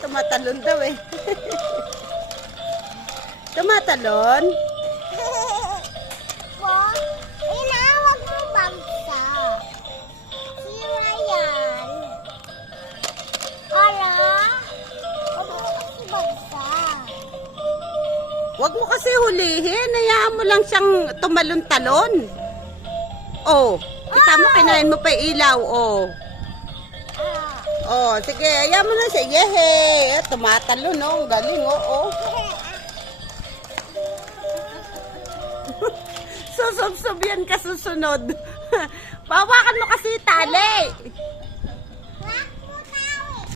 Tumatalon daw eh. Tumatalon? Inawag mo bagsa. Sira yan. Ala? Huwag mo kasi bagsa. Huwag mo kasi hulihin. Hayaan mo lang siyang tumalon-talon. Oh, kita mo, kinain mo pa yung ilaw. Oh. Oh, sige, hayaan mo na siya. Yehe! Tumatalon, oh. Galing, oh. Susubsob yan ka susunod. Bawakan mo kasi tali.